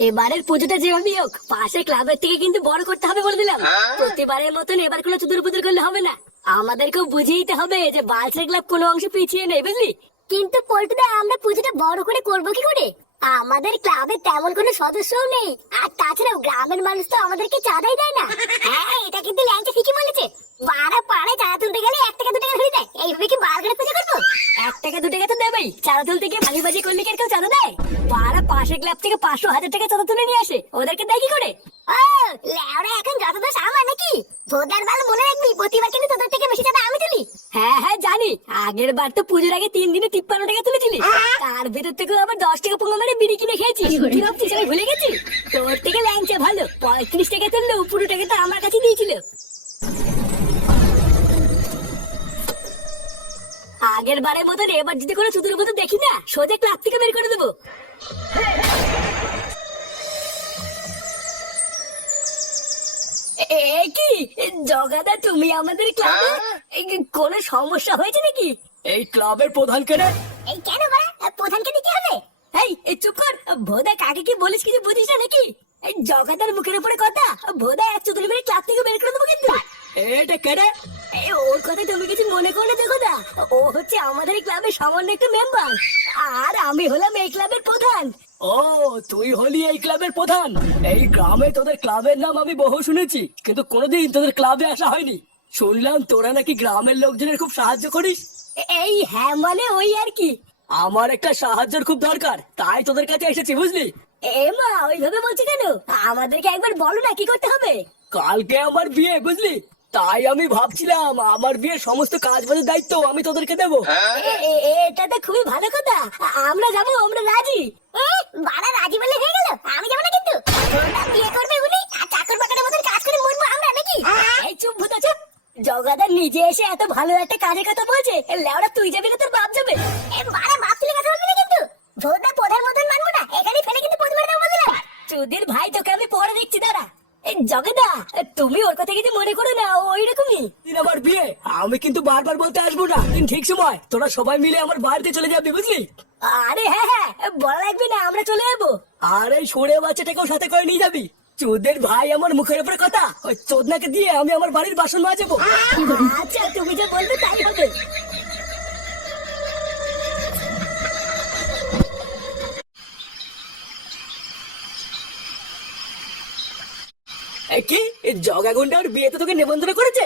এবারের পুজোটা যেভাবেই হোক পাশে ক্লাবের থেকে কিন্তু বড় করতে হবে বলে দিলাম। প্রতিবারের মতন এবার কোনো চুদুর বুদুর করলে হবে না। আমাদেরকেও বুঝিয়ে দিতে হবে যে বালছের ক্লাব কোনো অংশ পিছিয়ে নেই, বুঝলি? কিন্তু পল্টুদা, আমরা পুজোটা বড় করে করবো কি করে? আমাদের ক্লাবে তেমন কোনো সদস্যও নেই, আর তাছাড়াও গ্রামের মানুষ তো আমাদেরকে চাঁদাই দেয় না। হ্যাঁ, এটা কিন্তু ল্যাংচা ঠিকই বলেছে। পাড়া পাড়ায় চাঁদা তুলতে গেলে 1 টাকা 2 টাকা ধরে দেয়। এইভাবে কি বার করে পুজো করবো? 1 টাকা 2 টাকা তো দেবেই। চাঁদা তুলতে গিয়ে ভাগি ভাজি করলে কি আর কেউ চাঁদা দেয়? পাড়া পাশের ক্লাব থেকে 500 1000 টাকা চাঁদা তুলে নিয়ে আসে, ওদেরকে দেয় কি করে? ও লেওরা, এখন যত দোষ আমার নাকি? ভোদার বাল, মনে রাখবি প্রতিবার কিন্তু তোদের থেকে বেশি চাঁদা আমি তুলি। হ্যাঁ হ্যাঁ জানি, আগের বার তো পুজোর আগে 3 দিনে 53 টাকা তুলেছিলি। তার ভিতর থেকে আবার 10 টাকা পোঙা মেরে বিড়ি কিনে খেয়েছিস। কি ভাবছিস আমি ভুলে গেছি? তোর থেকে ল্যাংচা ভালো, 35 টাকা তুললেও পুরো টাকাটা আমার কাছে দিয়েছিল। আগের বারের মতন এবার যদি কোনো চুতুর মতো দেখি না, সোজা ক্লাব থেকে বের করে দেবো। কি জগাদা, তুমি আমাদের ক্লাবে কোনো সমস্যা হয়েছে নাকি? এই ক্লাবের প্রধান কেনে? এই কেন বাড়া, প্রধানকে দিতে হবে? এই চুপ কর ভোদা, কাকে কি বলিস কিছু বুঝিস না নাকি? এই জগাদার মুখের উপরে কথা, ভোদা এক চুতুলি মেরে ক্লাব থেকে বের করে দেবো কিন্তু। এটা কেনে? ওর কথা তুমি কিছু মনে করে দেখো না, ও হচ্ছে আমাদের ক্লাবের সামান্য একটা মেম্বার, আর আমি হলাম এই ক্লাবের প্রধান। ও, তুই হলি এই ক্লাবের প্রধান? এই গ্রামে তোদের ক্লাবের নাম আমি বহু শুনেছি, কিন্তু কোনোদিন তোদের ক্লাবে আসা হয়নি। শুনলাম তোরা নাকি গ্রামের লোকজনের খুব সাহায্য করিস। এই হ্যাঁ, মানে ওই আর কি। আমার একটা সাহায্যের খুব দরকার, তাই তোদের কাছে এসেছি, বুঝলি? এ মা, ওইভাবে বলছি কেন? আমাদেরকে একবার বলো না কি করতে হবে। কালকে আমার বিয়ে, বুঝলি? তাই আমি ভাবছিলাম আমার বিয়ের সমস্ত কাজ বাজের দায়িত্ব আমি তোদেরকে দেবো। এটা তো খুবই ভালো কথা, আমরা যাবো, আমরা রাজি। বাড়া রাজি বলে হয়ে গেল, আমি যাবো না কিন্তু। বিয়ে করবে উনি, আর চাকর বাকরের মতন কাজ করে মরবো আমরা নাকি? এই চুপ ভূতা চুপ। জগাদার নিজে এসে এত ভালো একটা কাজের কথা বলছে, লেওড়া তুই যাবি না তোর বাপ যাবে? বাড়া বাপ তুলে কথা বলবি না কিন্তু। ভোদা প্রধান মতন মানবো না, এখানেই ফেলে কিন্তু প্রতিবার দেবো বললাম। চুদির ভাই, তোকে আমি পরে দেখছি, দাঁড়া। এই জগদা, তুমি ওর কথা কিছু মনে করো না, ওই রকমই। দিন আমার বিয়ে, আমি কিন্তু বারবার বলতে আসবো না, কিন্তু ঠিক সময় তোরা সবাই মিলে আমার বাড়িতে চলে যাবি, বুঝলি? আরে হ্যাঁ হ্যাঁ, বলা লাগবে না, আমরা চলে যাবো। আর এই সরে বাচ্চাটাকেও সাথে করে নিয়ে যাবি। চোদের ভাই আমার মুখের উপরে কথা, ওই চোদনাকে দিয়ে আমি আমার বাড়ির বাসন মাজাবো। আচ্ছা, তুমি যে বলবে তাই হবে। কি জগা গুন্ডা ওর বিয়েতে তোকে নিমন্ত্রণ করেছে?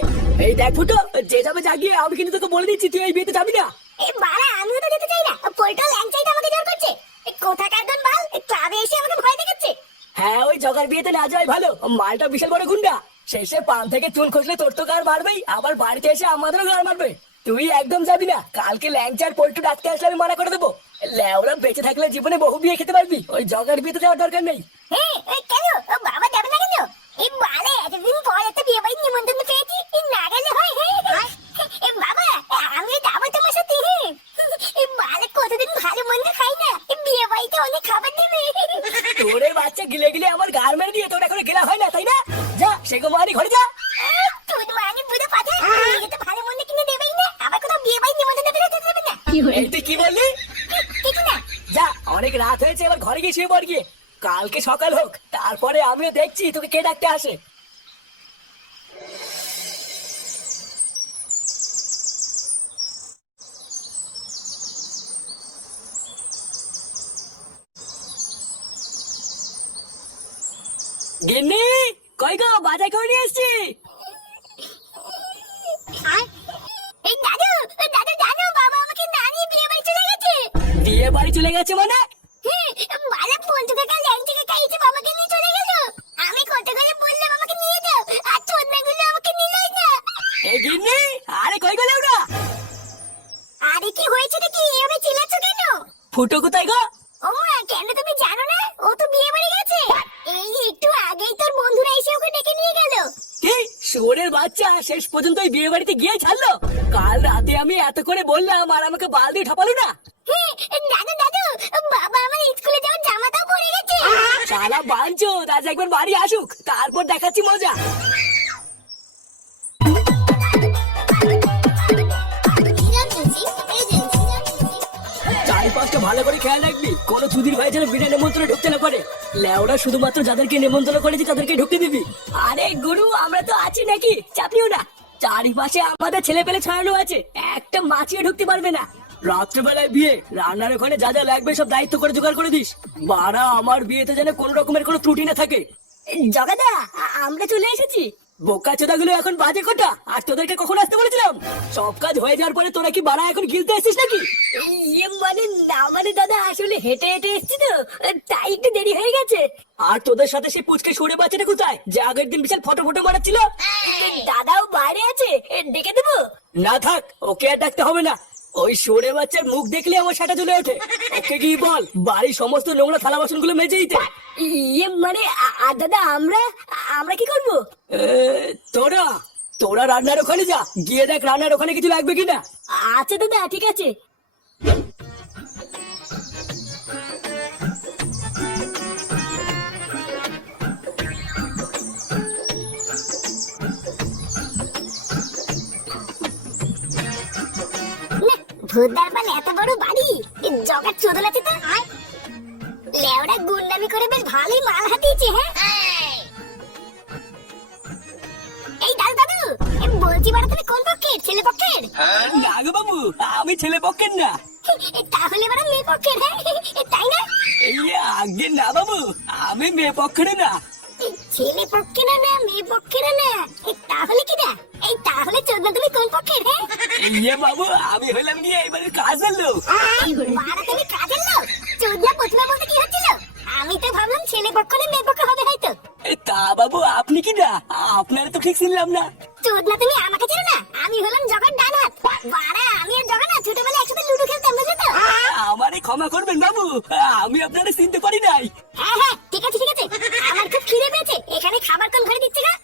এই দেখ ফুটো, যে যাবে জাগিয়ে, আমি কিন্তু তোকে বলে দিচ্ছি তুই এই বিয়েতে যাবি না। এই বাড়া, আমিও তো যেতে চাই না, পল্টু ল্যাংচাইটা আমাকে জোর করছে। এই কোথাকার দন বাল, ক্লাবে এসে আমাকে ভয় দেখাচ্ছে। হ্যাঁ, ওই জগার বিয়েতে না যাওয়াই ভালো, মালটা বিশাল বড় গুন্ডা। শেষে পান থেকে চুল খসলে তোর তো গার মারবেই, আবার বাড়িতে এসে আমাদেরও গার মারবে। তুই একদম যাবি না, কালকে ল্যাংচার পল্টু ডাকতে আসলে আমি মানা করে দেবো। ল্যাওরা বেঁচে থাকলে জীবনে বহু বিয়ে খেতে পারবি, ওই জগার বিয়েতে যাওয়ার দরকার নেই। কেন বাবা যাবে না কেন? এই বালে এতদিন পর একটা বিয়ে বাড়ির নিমন্ত্রণ পেয়েছি, না গেলে হয়? এই বাবা, আমি যাবো তোমার সাথে। এই বালে কতদিন ভালো মন্দ খাই না, বিয়ে বাড়িতে অনেক খাবার দেবে। তোরে বাচ্চা গিলে গিলে আমার গার মেরে দিয়ে তোর এখন গেলা হয় না, তাই না? যা সেগো মারি ঘরে যা। তুই মানে বুঝে পাঠা, তো ভালো মন্দ কিনে দেবেই না, আবার কোথাও বিয়ে বাড়ির নিমন্ত্রণ পেতে দেবে না। এই তুই কি বললি? কিছু না। যা, অনেক রাত হয়েছে, এবার ঘরে গিয়ে শুয়ে পড় গিয়ে। কালকে সকাল হোক, তারপরে আমিও দেখছি তোকে কে ডাকতে আসে। গিন্নি, কই গো, বাজার করে নিয়ে এসছি। এই দাদু, দাদু জানো, বাবা আমাকে না নিয়ে বিয়ে বাড়ি চলে গেছে। বিয়ে বাড়ি চলে গেছে মানে? বালা পঞ্চু কাকা ল্যাংচা কাকা এসে বাবাকে নিয়ে চলে গেল। আমি কত করে বললাম আমাকে নিয়ে যাও, আর চোদনাগুলো আমাকে নিলই না। এই গিন্নি, আরে কই গেলে ওরা? আরে কি হয়েছে নাকি, এভাবে চিল্লাচ্ছ কেন? ফুটো কোথায় গো? ও মা, কেন তুমি জানো না ও তো বিয়ে বাড়ি গেছে? এই একটু আগেই তোর বন্ধুরা এসে ওকে ডেকে নিয়ে গেল। কি শুয়োরের বাচ্চা শেষ পর্যন্ত ওই বিয়ে বাড়িতে গিয়ে ছাড়লো? কাল রাতে আমি এত করে বললাম আর আমাকে বাল দিয়ে ঠাপালো না। দাদু দাদু, বাবা আমার স্কুলে যাওয়ার জামাটাও পরে গেছে। শালা বাঞ্চো, আজ একবার বাড়ি আসুক, তারপর দেখাচ্ছি মজা। 4-5টা ভালো করে খেয়াল রাখবি কোনো চুদির ভাই যেন বিনা নেমন্ত্রণে ঢুকতে না পারে। লেওরা শুধুমাত্র যাদেরকে নেমন্ত্রণ করেছি তাদেরকে ঢুকতে দিবি। আরে গুরু আমরা তো আছি নাকি, চাপিও না। চারিপাশে আমাদের ছেলে পেলে ছড়ানো আছে, একটা মাছিও ঢুকতে পারবে না। রাত্রেবেলায় বিয়ে, রান্নার ওখানে যা যা লাগবে সব দায়িত্ব করে জোগাড় করে দিস। বাড়া আমার বিয়েতে যেন কোনো রকমের কোনো ত্রুটি না থাকে। জগাদা আমরা চলে এসেছি। বোকা চোদাগুলো এখন বাজে কটা, আর তোদেরকে কখন আসতে বলেছিলাম? সব কাজ হয়ে যাওয়ার পরে তোরা কি বাড়া এখন গিলতে এসেছিস নাকি? ইয়ে মানে না মানে দাদা, আসলে হেঁটে হেঁটে এসেছি তো, তাই একটু দেরি হয়ে গেছে। আর তোদের সাথে সেই পুচকে সরে বাচ্চাটা কোথায়, যে আগের দিন বিশাল ফটো ফটো মারাচ্ছিল? দাদাও বাইরে আছে, ডেকে দেবো? না থাক, ওকে আর ডাকতে হবে না। ওই সরে বাচ্চার মুখ দেখলে আমার সাটা চলে ওঠে। ওকে গিয়ে বল বাড়ির সমস্ত নোংরা থালা বাসন গুলো মেজে দিতে। ইয়ে মানে আর দাদা আমরা আমরা কি করবো? তোরা তোরা রান্নার ওখানে যা, গিয়ে দেখ রান্নার ওখানে কিছু লাগবে কিনা। আচ্ছা দাদা ঠিক আছে। ভূতদার পাল এত বড় বাড়ি, জগার চোদন আছে তো। লেওড়া গুন্ডামি করে বেশ ভালোই মাল হাতিয়েছে। হ্যাঁ এই দাদু দাদু, বলছি বাড়া তুমি কোন পক্ষের, ছেলে পক্ষের? না গো বাবু, আমি ছেলে পক্ষের না। তাহলে বাড়া মেয়ে পক্ষের? হ্যাঁ তাই না? এই আগে না বাবু, আমি মেয়ে পক্ষের না। ছেলে পক্ষে না, না মেয়ে পক্ষে না, তাহলে কি না? এই তাহলে চোদনা তুমি কোন পক্ষের? হ্যাঁ ইয়ে বাবু, আমি হলাম গিয়ে এবারে কাজের লোক। বাড়া তুমি কাজের লোক? চোদনা প্রথমে বলতে কি হচ্ছিল? আমি তো ভাবলাম ছেলে পক্ষ না মেয়ে পক্ষ হবে হয়তো। তা বাবু আপনি কি না, আপনারা তো ঠিক ছিলাম না। চোদনা তুমি আমাকে চেনো না? আমি হলাম জগার ডান হাত। বাড়া আমি আর জগা না ছোটবেলায় একসাথে লুডো খেলতাম, বুঝলে তো? আমারে ক্ষমা করবেন বাবু, আমি আপনারা চিনতে পারি নাই। হ্যাঁ হ্যাঁ ঠিক আছে ঠিক আছে, আমার খুব খিদে পেয়েছে। এখানে খাবার কোন ঘরে দিচ্ছে না?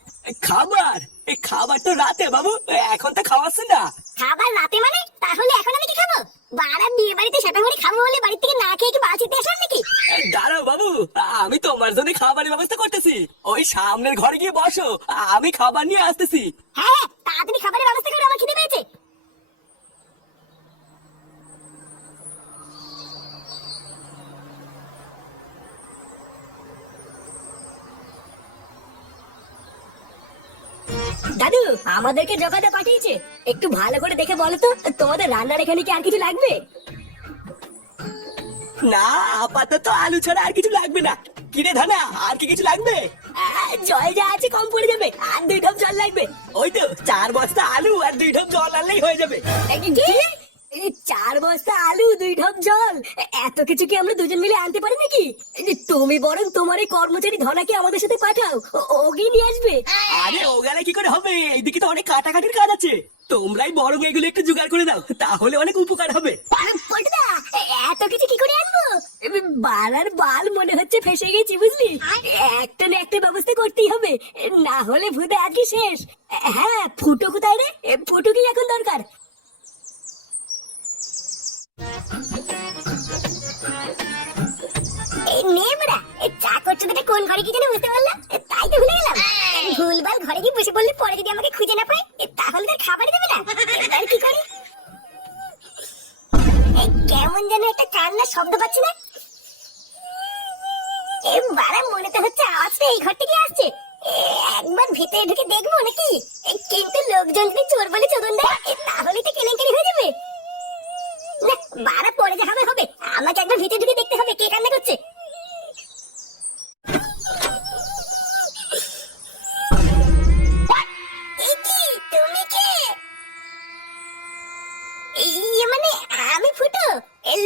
খাবার? এই খাবার তো রাতে বাবু, এখন তো খাওয়াচ্ছে না। খাবার রাতে মানে? তাহলে এখন আমি কি খাবো? বাড়া বিয়ে বাড়িতে সেটা করে খাবো বলে বাড়ি থেকে না খেয়ে কি বাঁচিতে আসলাম নাকি? দাঁড়াও বাবু, আমি তোমার জন্য খাবারের ব্যবস্থা করতেছি। ওই সামনের ঘরে গিয়ে বসো, আমি খাবার নিয়ে আসতেছি। হ্যাঁ হ্যাঁ তাড়াতাড়ি খাবারের ব্যবস্থা করো, আমার খিদে পেয়েছে। দাদু আমাদেরকে জগাতে পাঠিয়েছে, একটু ভালো করে দেখে বলো তো তোমাদের রান্নার এখানে কি আর কিছু লাগবে? না আপাতত আলু ছাড়া আর কিছু লাগবে না। কিরে ধানা, আর কি কিছু লাগবে? জল যা আছে কম পড়ে যাবে, আর 2 ঢপ জল লাগবে। ওই তো 4 বস্তা আলু আর 2 ঢপ জল আনলেই হয়ে যাবে। কি? 4 বস্তা আলু 2 ঢপ জল, এত কিছু কি আমরা দুজন মিলে আনতে পারি নাকি? তুমি বরং তোমার এই কর্মচারী ধনাকে আমাদের সাথে পাঠাও, ওগি নিয়ে আসবে। আরে ও গেলে কি করে হবে, এইদিকে তো অনেক কাটাকাটির কাজ আছে। তোমরাই বরং এগুলো একটু জোগাড় করে দাও, তাহলে অনেক উপকার হবে। পল্টুদা এত কিছু কি করে আনবো? বালার বাল মনে হচ্ছে ফেসে গেছি, বুঝলি? একটা না একটা ব্যবস্থা করতেই হবে, না হলে ভূতে আজকে শেষ। হ্যাঁ ফুটো কোথায় রে? ফুটো কি এখন দরকার? এই নেমরা চা করছো তো কোন ঘরে কি জানি বুঝতে পারলাম, তাই তো ভুলে গেলাম। ভুলভাল ঘরে গিয়ে বসে বললে পরে যদি আমাকে খুঁজে না পাই তাহলে তার খাবার দেবে না। এবার কি করি? এই কেমন যেন একটা কান্নার শব্দ পাচ্ছি না? বাড়া মনে তো হচ্ছে আওয়াজটা এই ঘর থেকে আসছে। একবার ভিতরে ঢুকে দেখবো নাকি, কিন্তু লোকজন যদি চোর বলে চোদন দেয় তাহলে তো কেলেঙ্কারি হয়ে যাবে। না বাড়া পরে যা হবে হবে, আমাকে একবার ভিতরে ঢুকে দেখতে হবে কে কান্না করছে। তুমি কে? ইয়ে মানে আমি ফুটো।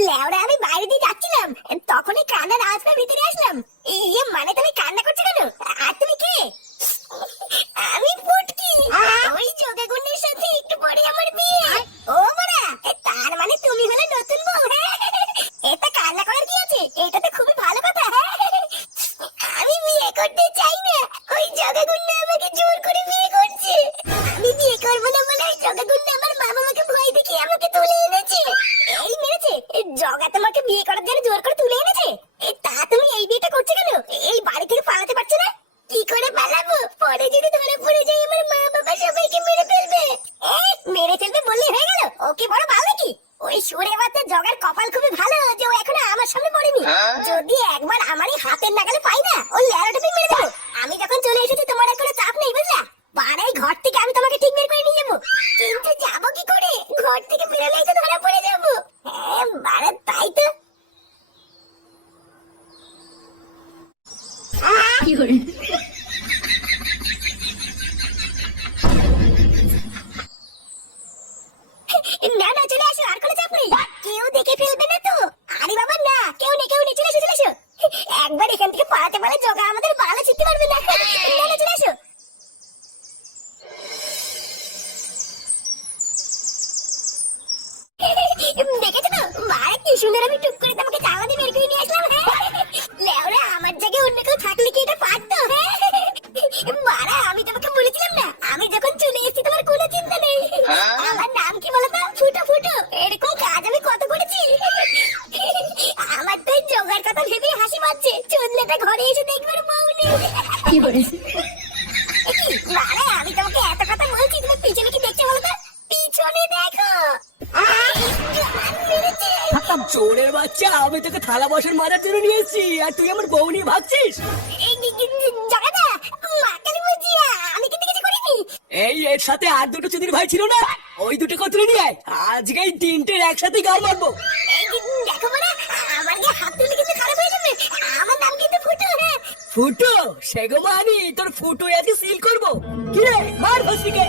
লেওড়া আমি বাইরে দিয়ে যাচ্ছিলাম, তখনই কান্নার আওয়াজ পেয়ে ভিতরে আসলাম। ইয়ে মানে তুমি কান্না করছো কেন? আর তুমি কে? আমি ফুটকি, ওই যোগাগুণের সাথে একটু পরে আমার বিয়ে। ও মারা, তার মানে তুমি হলে নতুন বউ? এটা কান্না করার কি আছে, এটা তো খুবই ভালো কথা। আমি বিয়ে করতে চাই না, ওই যোগাগুণ আমাকে জোর করে বিয়ে করছে। আমি বিয়ে করবো না বলে ওই যোগাগুণ আমার মা বাবাকে ভয় দেখিয়ে আমাকে তুলে এনেছে। এই মেরেছে জগা তোমাকে বিয়ে করার জন্য জোর করে তুলে এনেছে? তা তুমি এই বিয়েটা করছো কেন? এই বাড়ি থেকে পালাতে পারছো না? আমার এই হাতের নাগালে পাই না ওই ল্যারোটা মেরে দেবো। আমি যখন চলে এসেছি তোমার আর কোনো চাপ নেই বুঝলা। পাড়ায় ঘর থেকে আমি তোমাকে ঠিক বের করে নিয়ে যাবো। কিন্তু যাবো কি করে? ঘর থেকে বেরোলেই তো ধরা পড়ে যাবো। হ্যাঁ বাড়া তাই তো। না না চলে আসো, আর কোনো চাপ নেই। কেউ দেখে ফেলবে না তো? আরে বাবা না, কেউ নেই কেউ নেই, চলে আসো চলে আসো। একবার এখান থেকে পালাতে পারলে জগা আমাদের বালা ছিটতে পারবে না। না না চলে আসো। দেখেছো তো মারা কি সুন্দর আমি টুক করে তোমাকে চাওয়া দিয়ে বের করে নিয়ে আসলাম। লেওরা আমার জায়গায় অন্য কেউ থাকলে কি এটা পারতো? মারা আমি তোমাকে বলেছিলাম না আমি যখন চলে এসেছি তোমার কোনো চিন্তা নেই। আমার নাম কি বলতো? ফুটো ফুটো। এরকম কাজ আমি কত করেছি। আমার তো জোগাড় কথা ভেবে হাসি পাচ্ছে। চুদলেটা ঘরে এসে দেখবার বউ নেই। কি বলিস? মারা আমি তোমাকে এত কথা বলছি তুমি পিছনে কি দেখছো বলতো? পিছনে দেখো। চোরের বাচ্চা, আমি তোকে থালা বাসন মারার জন্য নিয়ে এসেছি আর তুই আমার বউ নিয়ে ভাবছিস? জগাদা মাকালি বুঝি আমি কিন্তু কিছু করিনি। এর সাথে আর দুটো চুদির ভাই ছিল না, ওই দুটো কতলে নিয়ে আয়। আজকে এই তিনটের একসাথে গাল মারবো। দেখো মানে আমার গিয়ে হাত তুলে কিন্তু খারাপ হয়ে যাবে। আমার নাম কিন্তু ফুটো। হ্যাঁ ফুটো? সেগো মানি তোর ফুটো আজকে সিল করবো। কি রে মার ফসিকে।